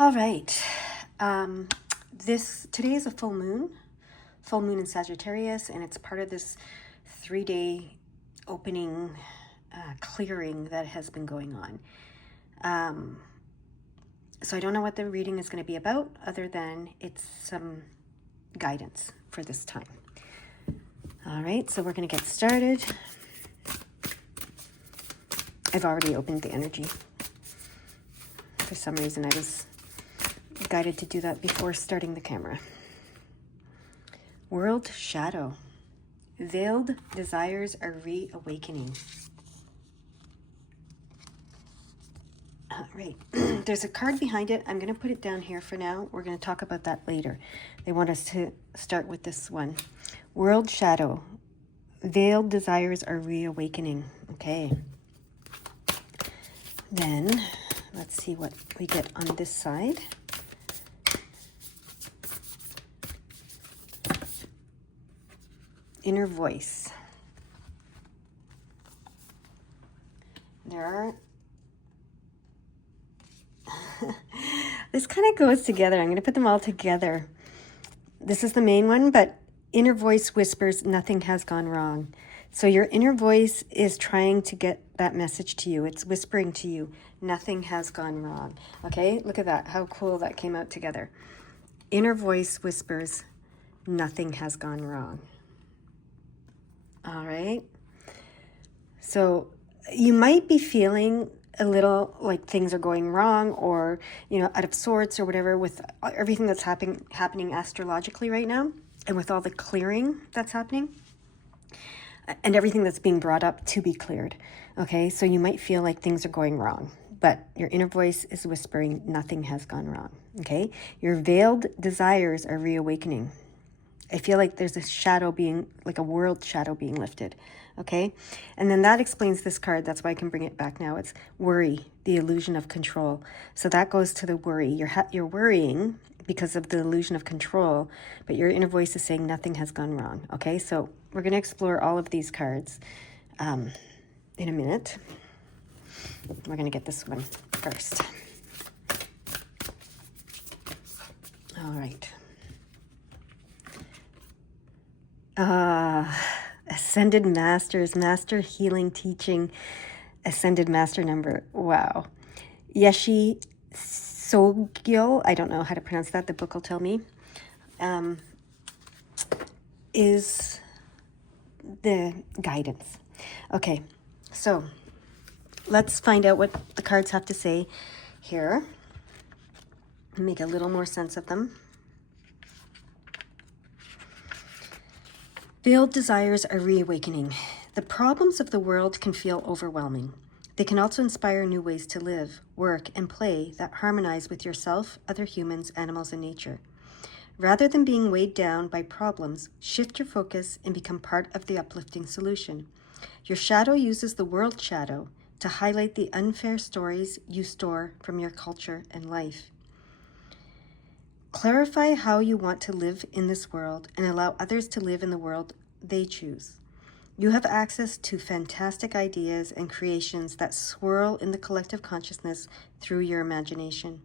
All right. Today is a full moon in Sagittarius, and it's part of this 3-day opening clearing that has been going on. So I don't know what the reading is going to be about, other than it's some guidance for this time. All right, so we're going to get started. I've already opened the energy. For some reason, I was guided to do that before starting the camera. World Shadow. Veiled desires are reawakening. All right. There's a card behind it. I'm going to put it down here for now. We're going to talk about that later. They want us to start with this one. World Shadow. Veiled desires are reawakening. Okay. Then, let's see what we get on this side. Inner voice. There are... This kind of goes together. I'm going to put them all together. This is the main one, but inner voice whispers, nothing has gone wrong. So your inner voice is trying to get that message to you. It's whispering to you, nothing has gone wrong. Okay, look at that. How cool that came out together. Inner voice whispers, nothing has gone wrong. All right. So you might be feeling a little like things are going wrong, or, out of sorts or whatever, with everything that's happening astrologically right now, and with all the clearing that's happening and everything that's being brought up to be cleared. Okay. So you might feel like things are going wrong, but your inner voice is whispering, nothing has gone wrong. Okay. Your veiled desires are reawakening. I feel like there's a shadow being, like a world shadow being lifted, okay? And then that explains this card. That's why I can bring it back now. It's worry, the illusion of control. So that goes to the worry. You're worrying because of the illusion of control, but your inner voice is saying nothing has gone wrong, okay? So we're going to explore all of these cards in a minute. We're going to get this one first. All right. Ascended Masters, Master Healing Teaching, Ascended Master number. Wow. Yeshi Sogyo, I don't know how to pronounce that, the book will tell me, is the guidance. Okay, so let's find out what the cards have to say here. Make a little more sense of them. Veiled desires are reawakening. The problems of the world can feel overwhelming. They can also inspire new ways to live, work, and play that harmonize with yourself, other humans, animals, and nature. Rather than being weighed down by problems, shift your focus and become part of the uplifting solution. Your shadow uses the world shadow to highlight the unfair stories you store from your culture and life. Clarify how you want to live in this world and allow others to live in the world they choose. You have access to fantastic ideas and creations that swirl in the collective consciousness through your imagination.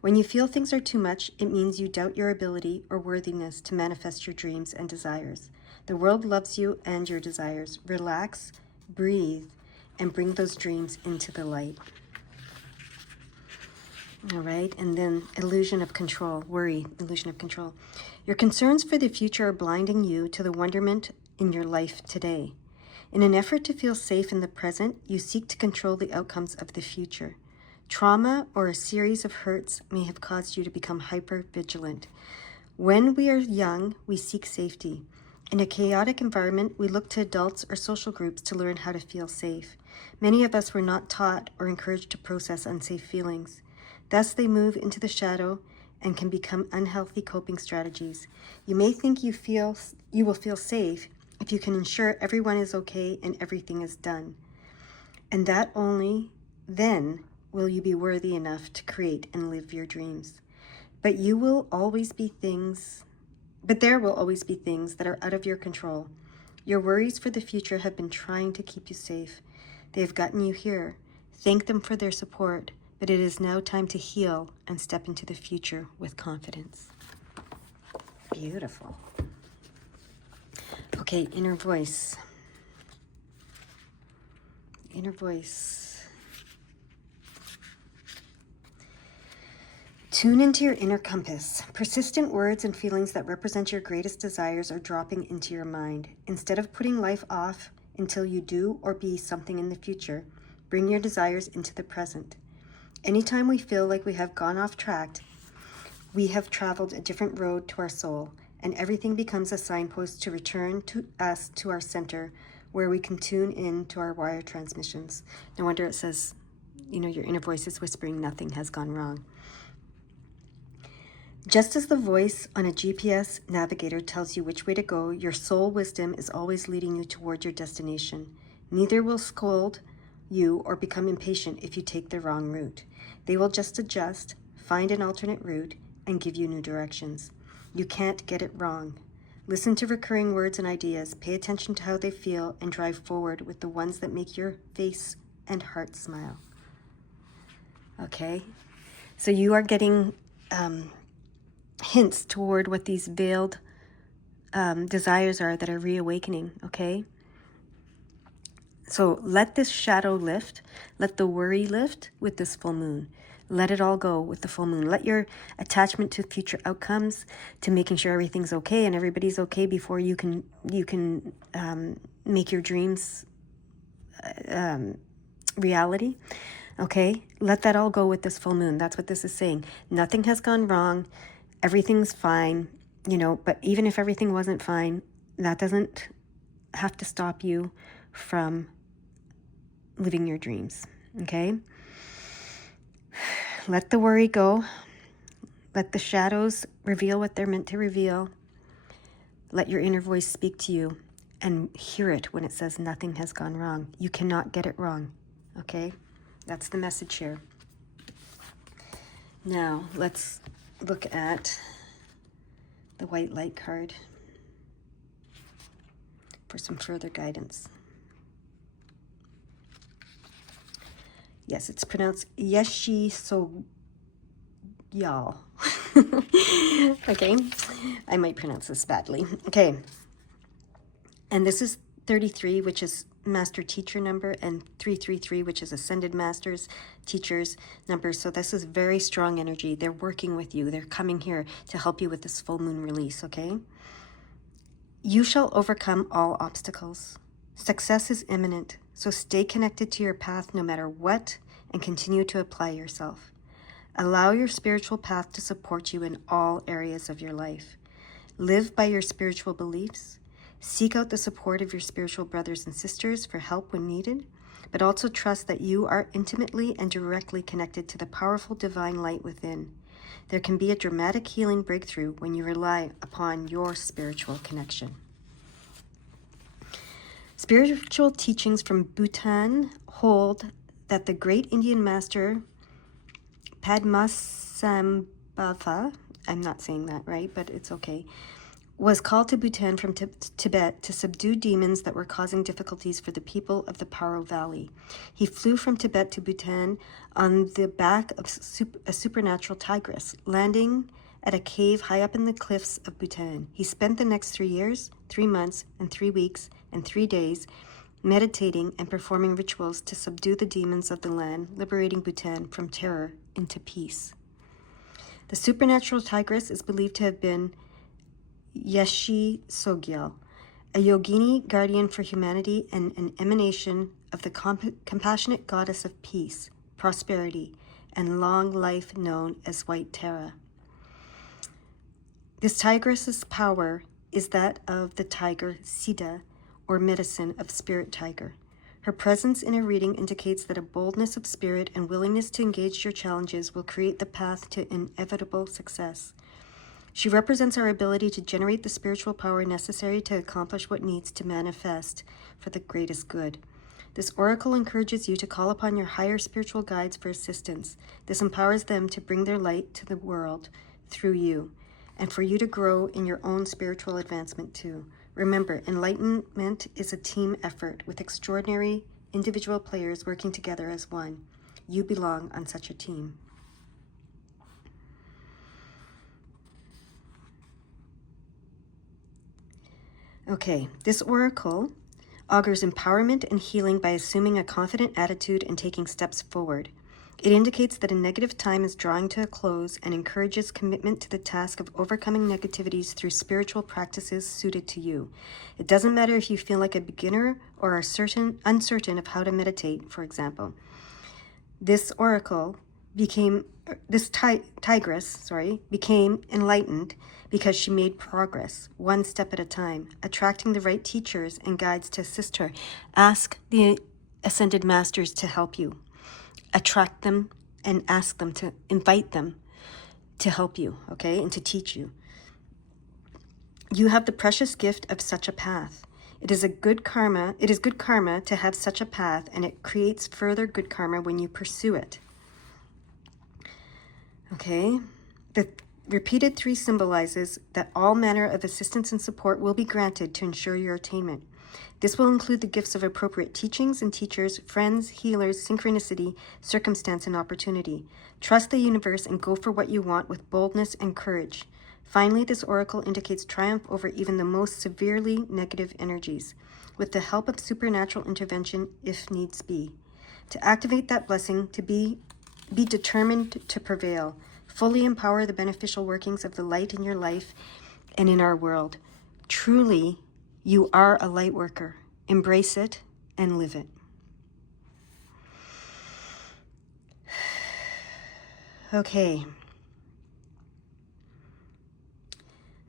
When you feel things are too much, it means you doubt your ability or worthiness to manifest your dreams and desires. The world loves you and your desires. Relax, breathe, and bring those dreams into the light. All right, and then illusion of control, worry, illusion of control. Your concerns for the future are blinding you to the wonderment in your life today. In an effort to feel safe in the present, you seek to control the outcomes of the future. Trauma or a series of hurts may have caused you to become hyper-vigilant. When we are young, we seek safety. In a chaotic environment, we look to adults or social groups to learn how to feel safe. Many of us were not taught or encouraged to process unsafe feelings. Thus, they move into the shadow and can become unhealthy coping strategies. You may think you will feel safe if you can ensure everyone is okay and everything is done. And that only then will you be worthy enough to create and live your dreams. But there will always be things that are out of your control. Your worries for the future have been trying to keep you safe. They have gotten you here. Thank them for their support, but it is now time to heal and step into the future with confidence. Beautiful. Okay, inner voice. Inner voice. Tune into your inner compass. Persistent words and feelings that represent your greatest desires are dropping into your mind. Instead of putting life off until you do or be something in the future, bring your desires into the present. Anytime we feel like we have gone off track, we have traveled a different road to our soul, and everything becomes a signpost to return to us, to our center, where we can tune in to our wire transmissions. No wonder it says, your inner voice is whispering nothing has gone wrong. Just as the voice on a GPS navigator tells you which way to go, your soul wisdom is always leading you toward your destination. Neither will scold you or become impatient if you take the wrong route. They will just adjust, find an alternate route, and give you new directions. You can't get it wrong. Listen to recurring words and ideas, pay attention to how they feel, and drive forward with the ones that make your face and heart smile. Okay? So you are getting hints toward what these veiled desires are that are reawakening, okay? So let this shadow lift, let the worry lift with this full moon. Let it all go with the full moon. Let your attachment to future outcomes, to making sure everything's okay and everybody's okay before you can make your dreams reality. Okay, let that all go with this full moon. That's what this is saying. Nothing has gone wrong. Everything's fine, but even if everything wasn't fine, that doesn't have to stop you from living your dreams, okay? Let the worry go. Let the shadows reveal what they're meant to reveal. Let your inner voice speak to you and hear it when it says nothing has gone wrong. You cannot get it wrong, okay? That's the message here. Now, let's look at the white light card for some further guidance. Yes, it's pronounced Yeshi Sogyal. Okay, I might pronounce this badly. Okay, and this is 33, which is master teacher number, and 333, which is ascended masters teachers number. So this is very strong energy. They're working with you. They're coming here to help you with this full moon release, okay? You shall overcome all obstacles. Success is imminent, so stay connected to your path no matter what, and continue to apply yourself. Allow your spiritual path to support you in all areas of your life. Live by your spiritual beliefs. Seek out the support of your spiritual brothers and sisters for help when needed, but also trust that you are intimately and directly connected to the powerful divine light within. There can be a dramatic healing breakthrough when you rely upon your spiritual connection. Spiritual teachings from Bhutan hold that the great Indian master Padmasambhava, I'm not saying that right, but it's okay, was called to Bhutan from Tibet to subdue demons that were causing difficulties for the people of the Paro Valley. He flew from Tibet to Bhutan on the back of a supernatural tigress, landing at a cave high up in the cliffs of Bhutan. He spent the next 3 years, 3 months, and 3 weeks, and 3 days meditating and performing rituals to subdue the demons of the land, liberating Bhutan from terror into peace. The supernatural tigress is believed to have been Yeshi Sogyal, a yogini guardian for humanity and an emanation of the compassionate goddess of peace, prosperity, and long life known as White Tara. This tigress's power is that of the tiger Siddha, or medicine of spirit tiger. Her presence in a reading indicates that a boldness of spirit and willingness to engage your challenges will create the path to inevitable success. She represents our ability to generate the spiritual power necessary to accomplish what needs to manifest for the greatest good. This oracle encourages you to call upon your higher spiritual guides for assistance. This empowers them to bring their light to the world through you, and for you to grow in your own spiritual advancement too. Remember, enlightenment is a team effort with extraordinary individual players working together as one. You belong on such a team. Okay, this oracle augurs empowerment and healing by assuming a confident attitude and taking steps forward. It indicates that a negative time is drawing to a close and encourages commitment to the task of overcoming negativities through spiritual practices suited to you. It doesn't matter if you feel like a beginner or are uncertain of how to meditate, for example. This tigress became enlightened because she made progress, one step at a time, attracting the right teachers and guides to assist her. Ask the Ascended Masters to help you. Attract them and ask them to invite them to help you, okay, and to teach you. You have the precious gift of such a path. It is good karma to have such a path, and it creates further good karma when you pursue it. Okay, the repeated 3 symbolizes that all manner of assistance and support will be granted to ensure your attainment. This will include the gifts of appropriate teachings and teachers, friends, healers, synchronicity, circumstance, and opportunity. Trust the universe and go for what you want with boldness and courage. Finally, this oracle indicates triumph over even the most severely negative energies, with the help of supernatural intervention if needs be. To activate that blessing, to be determined to prevail, fully empower the beneficial workings of the light in your life and in our world. Truly, you are a light worker. Embrace it and live it. Okay.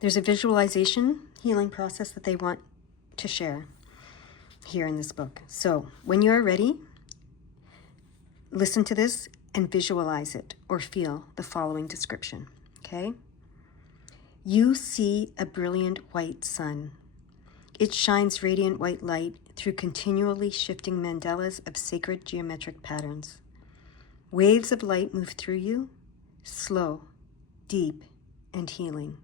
There's a visualization healing process that they want to share here in this book. So when you're ready, listen to this and visualize it or feel the following description, okay? You see a brilliant white sun. It shines radiant white light through continually shifting mandalas of sacred geometric patterns. Waves of light move through you, slow, deep, and healing.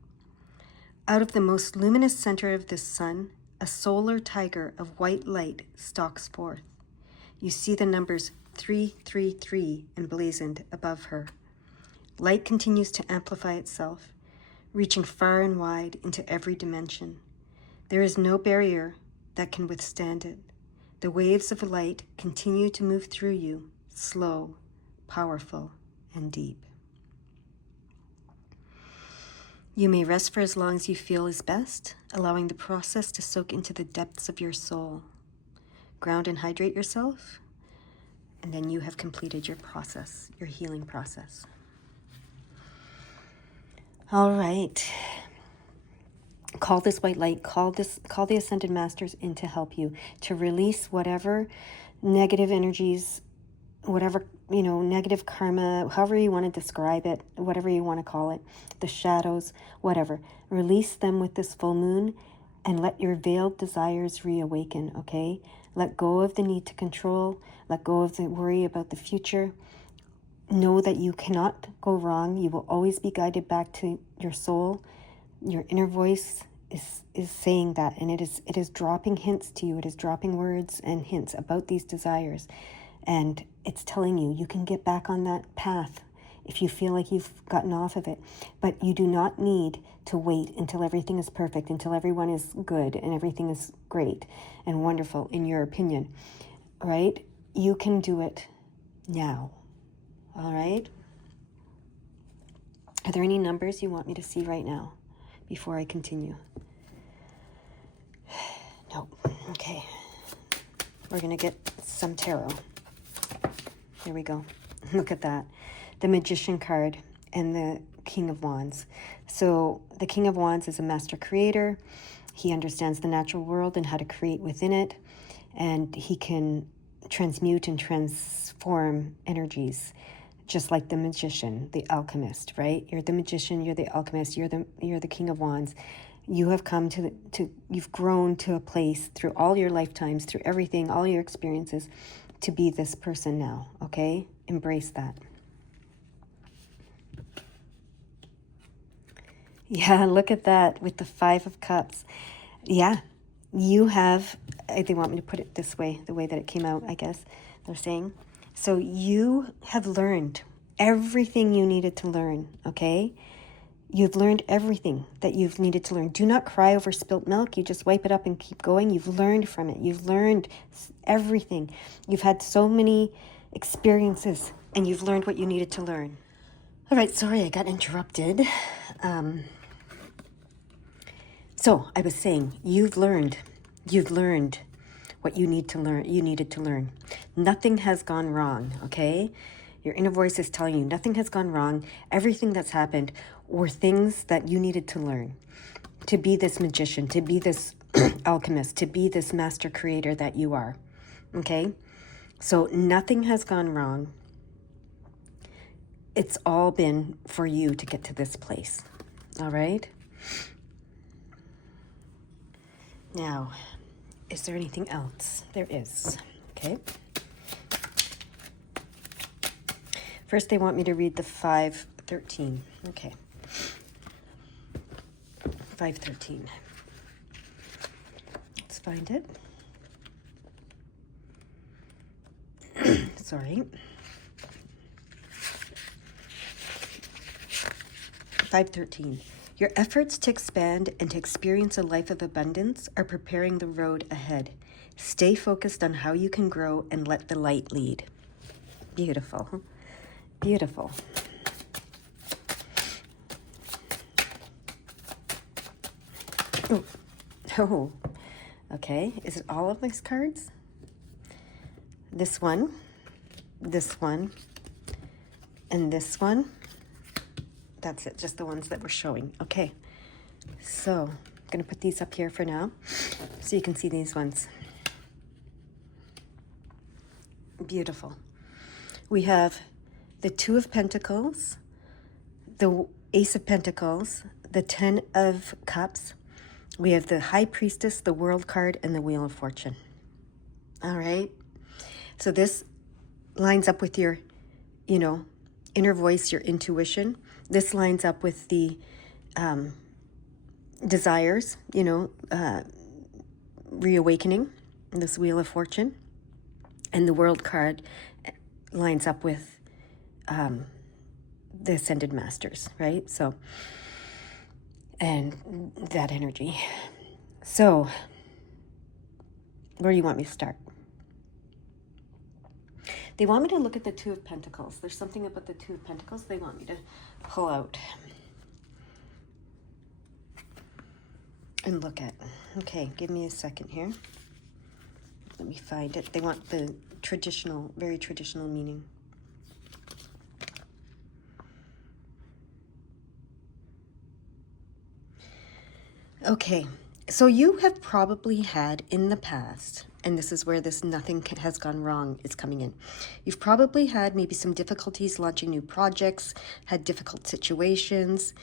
Out of the most luminous center of this sun, a solar tiger of white light stalks forth. You see the numbers 333 emblazoned above her. Light continues to amplify itself, reaching far and wide into every dimension. There is no barrier that can withstand it. The waves of light continue to move through you, slow, powerful, and deep. You may rest for as long as you feel is best, allowing the process to soak into the depths of your soul. Ground and hydrate yourself, and then you have completed your process, your healing process. All right. Call this white light, call the Ascended Masters in to help you, to release whatever negative energies, whatever, negative karma, however you want to describe it, whatever you want to call it, the shadows, whatever. Release them with this full moon and let your veiled desires reawaken, okay? Let go of the need to control, let go of the worry about the future. Know that you cannot go wrong. You will always be guided back to your soul. Your inner voice is saying that, and it is dropping hints to you. It is dropping words and hints about these desires. And it's telling you, you can get back on that path if you feel like you've gotten off of it. But you do not need to wait until everything is perfect, until everyone is good and everything is great and wonderful in your opinion, right? You can do it now, all right? Are there any numbers you want me to see right now before I continue? No. Okay. We're going to get some tarot. Here we go. Look at that. The Magician card and the King of Wands. So the King of Wands is a master creator. He understands the natural world and how to create within it. And he can transmute and transform energies, just like the magician, the alchemist, right? You're the magician, you're the alchemist, you're the King of Wands. You have come you've grown to a place through all your lifetimes, through everything, all your experiences, to be this person now, okay? Embrace that. Yeah, look at that with the 5 of Cups. Yeah, you have, they want me to put it this way, the way that it came out, I guess, they're saying. So you have learned everything you needed to learn, okay? You've learned everything that you've needed to learn. Do not cry over spilt milk. You just wipe it up and keep going. You've learned from it. You've learned everything. You've had so many experiences and you've learned what you needed to learn. All right, sorry, I got interrupted. So I was saying, you've learned what you need to learn. You needed to learn. Nothing has gone wrong, okay? Your inner voice is telling you nothing has gone wrong. Everything that's happened were things that you needed to learn to be this magician, to be this alchemist, to be this master creator that you are, okay? So nothing has gone wrong. It's all been for you to get to this place, all right? Now, is there anything else? There is, okay? First, they want me to read the 513. Okay. 513. Let's find it. Sorry. 513. Your efforts to expand and to experience a life of abundance are preparing the road ahead. Stay focused on how you can grow and let the light lead. Beautiful. Beautiful. Oh, okay. Is it all of these cards? This one, and this one. That's it, just the ones that we're showing. Okay, so I'm going to put these up here for now so you can see these ones. Beautiful. We have the Two of Pentacles, the Ace of Pentacles, the Ten of Cups. We have the High Priestess, the World card, and the Wheel of Fortune. All right. So this lines up with your, inner voice, your intuition. This lines up with the desires, reawakening, this Wheel of Fortune. And the World card lines up with the Ascended Masters, right? So, and that energy. So, where do you want me to start? They want me to look at the Two of Pentacles. There's something about the Two of Pentacles they want me to pull out and look at. Okay, give me a second here. Let me find it. They want the traditional, very traditional meaning. Okay, so you have probably had in the past, and this is where this nothing has gone wrong is coming in. You've probably had maybe some difficulties launching new projects, had difficult situations,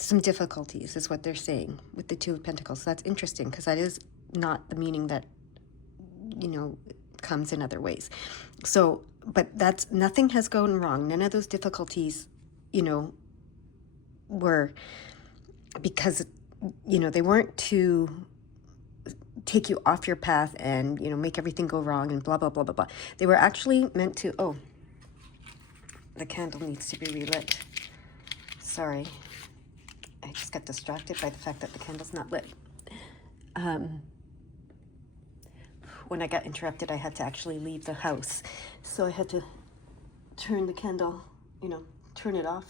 some difficulties is what they're saying with the Two of Pentacles. That's interesting because that is not the meaning that, comes in other ways. So, but that's, nothing has gone wrong. None of those difficulties, were because, they weren't to take you off your path and, make everything go wrong and blah, blah, blah, blah, blah. They were actually meant to, oh, the candle needs to be relit. Sorry. I just got distracted by the fact that the candle's not lit. When I got interrupted, I had to actually leave the house. So I had to turn the candle, turn it off,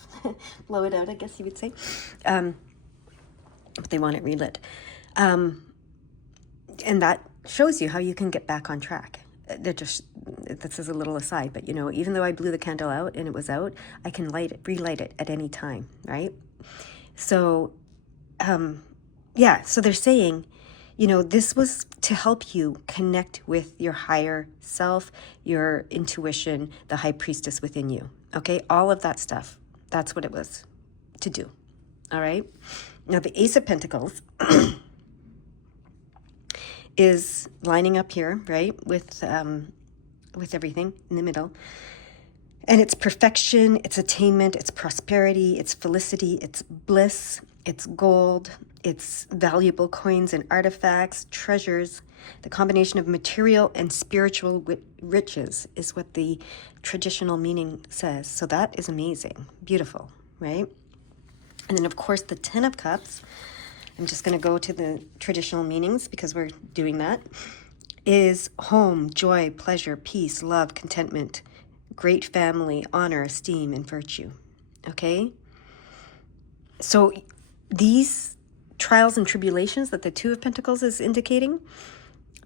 blow it out, I guess you would say. But they want it relit. And that shows you how you can get back on track. This is a little aside, but even though I blew the candle out and it was out, I can relight it at any time, right? So, so they're saying, this was to help you connect with your higher self, your intuition, the High Priestess within you. Okay, all of that stuff. That's what it was to do. All right. Now the Ace of Pentacles is lining up here, right, with everything in the middle. And it's perfection, it's attainment, it's prosperity, it's felicity, it's bliss, It's gold, it's valuable coins and artifacts, treasures. The combination of material and spiritual riches is what the traditional meaning says. So that is amazing, beautiful, right? And then, of course, the Ten of Cups. I'm just going to go to the traditional meanings because we're doing that. Is home, joy, pleasure, peace, love, contentment, great family, honor, esteem, and virtue. Okay? So these trials and tribulations that the Two of Pentacles is indicating,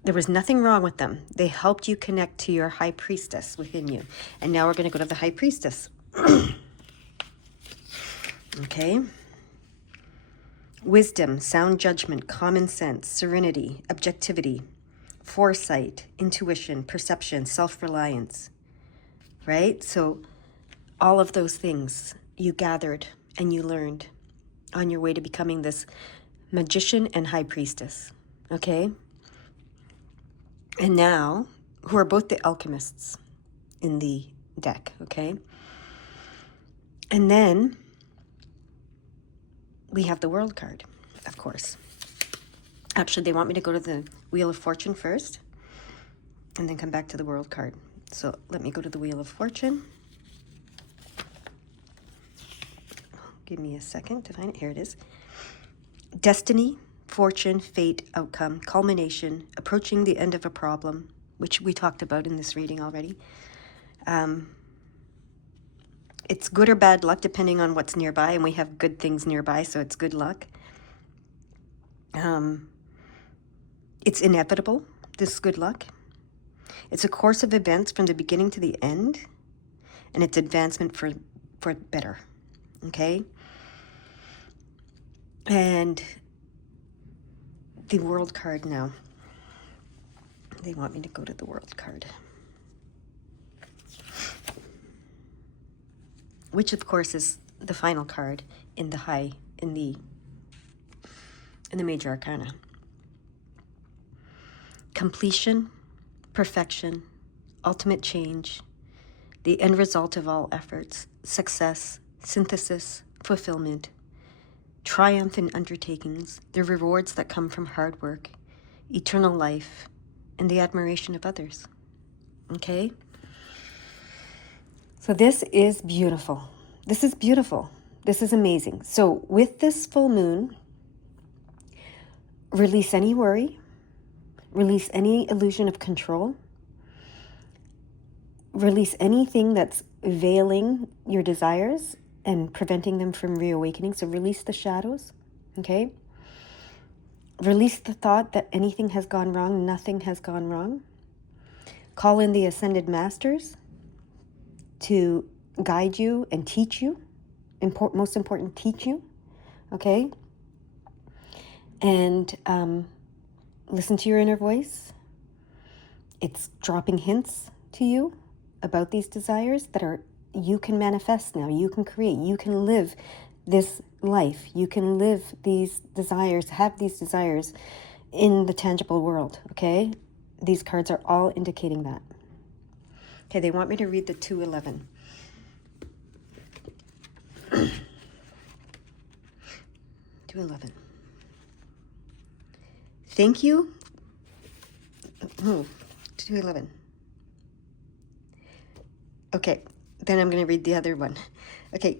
there was nothing wrong with them. They helped you connect to your high priestess within you. And now we're going to go to the high priestess. Okay? Wisdom, sound judgment, common sense, serenity, objectivity, foresight, intuition, perception, self-reliance, right? So all of those things you gathered and you learned on your way to becoming this magician and high priestess, okay? And now, who are both the alchemists in the deck, okay? And then we have the World card, of course. Actually, they want me to go to the Wheel of Fortune first and then come back to the World card. So let me go to the Wheel of Fortune. Give me a second to find it. Here it is. Destiny, fortune, fate, outcome, culmination, approaching the end of a problem, which we talked about in this reading already. It's good or bad luck depending on what's nearby, and we have good things nearby, so it's good luck. It's inevitable, this good luck. It's a course of events from the beginning to the end, and it's advancement for better, okay? And the World card now. They want me to go to the World card. Which of course is the final card in the major arcana. Completion, perfection, ultimate change, the end result of all efforts, success, synthesis, fulfillment, triumph in undertakings, the rewards that come from hard work, eternal life, and the admiration of others. Okay? So this is beautiful. This is beautiful. This is amazing. So with this full moon, release any worry, release any illusion of control, release anything that's veiling your desires and preventing them from reawakening. So release the shadows, okay? Release the thought that anything has gone wrong, nothing has gone wrong. Call in the Ascended Masters to guide you and teach you. Most important, teach you, okay? And listen to your inner voice. It's dropping hints to you about these desires that you can manifest now. You can create. You can live this life. You can live these desires, have these desires in the tangible world, okay? These cards are all indicating that. Okay, they want me to read the 211. 211. Thank you. Oh, 211. Okay, then I'm going to read the other one. Okay,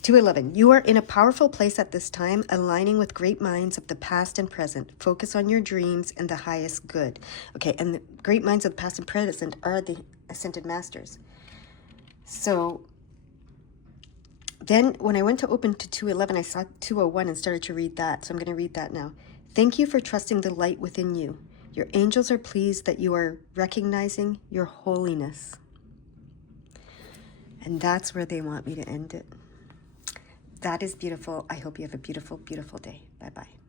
211. You are in a powerful place at this time, aligning with great minds of the past and present. Focus on your dreams and the highest good. Okay, and the great minds of the past and present are the Ascended Masters. So then when I went to open to 211, I saw 201 and started to read that. So I'm going to read that now. Thank you for trusting the light within you. Your angels are pleased that you are recognizing your holiness. And that's where they want me to end it. That is beautiful. I hope you have a beautiful, beautiful day. Bye-bye.